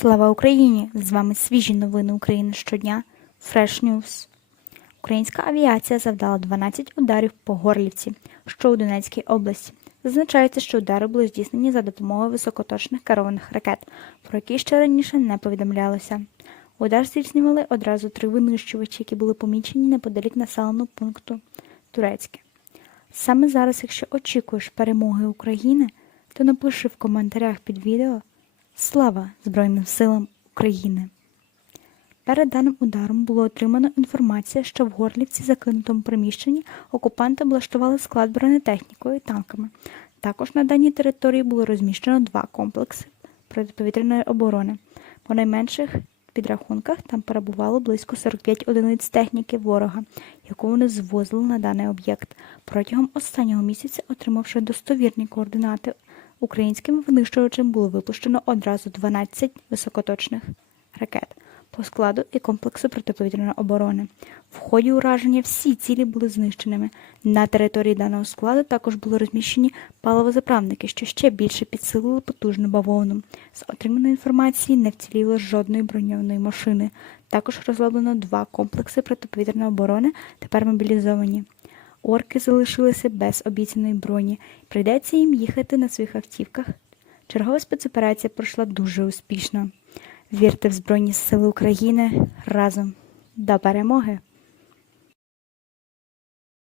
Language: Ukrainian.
Слава Україні! З вами свіжі новини України щодня. Fresh News. Українська авіація завдала 12 ударів по Горлівці, що у Донецькій області. Зазначається, що удари були здійснені за допомогою високоточних керованих ракет, про які ще раніше не повідомлялося. Удар здійснювали одразу три винищувачі, які були помічені неподалік населеного пункту Турецьке. Саме зараз, якщо очікуєш перемоги України, то напиши в коментарях під відео Слава Збройним силам України! Перед даним ударом було отримано інформація, що в Горлівці закинутому приміщенні окупанти облаштували склад бронетехнікою і танками. Також на даній території було розміщено два комплекси протиповітряної оборони. По найменших підрахунках там перебувало близько 45 одиниць техніки ворога, яку вони звозили на даний об'єкт. Протягом останнього місяця, отримавши достовірні координати, українським винищувачем було випущено одразу 12 високоточних ракет по складу і комплексу протиповітряної оборони. В ході ураження всі цілі були знищеними. На території даного складу також були розміщені паливозаправники, що ще більше підсилили потужну бавовну. З отриманої інформації не вціліло жодної броньованої машини. Також розроблено два комплекси протиповітряної оборони, тепер мобілізовані. Орки залишилися без обіцяної броні. Прийдеться їм їхати на своїх автівках. Чергова спецоперація пройшла дуже успішно. Вірте в Збройні Сили України разом до перемоги!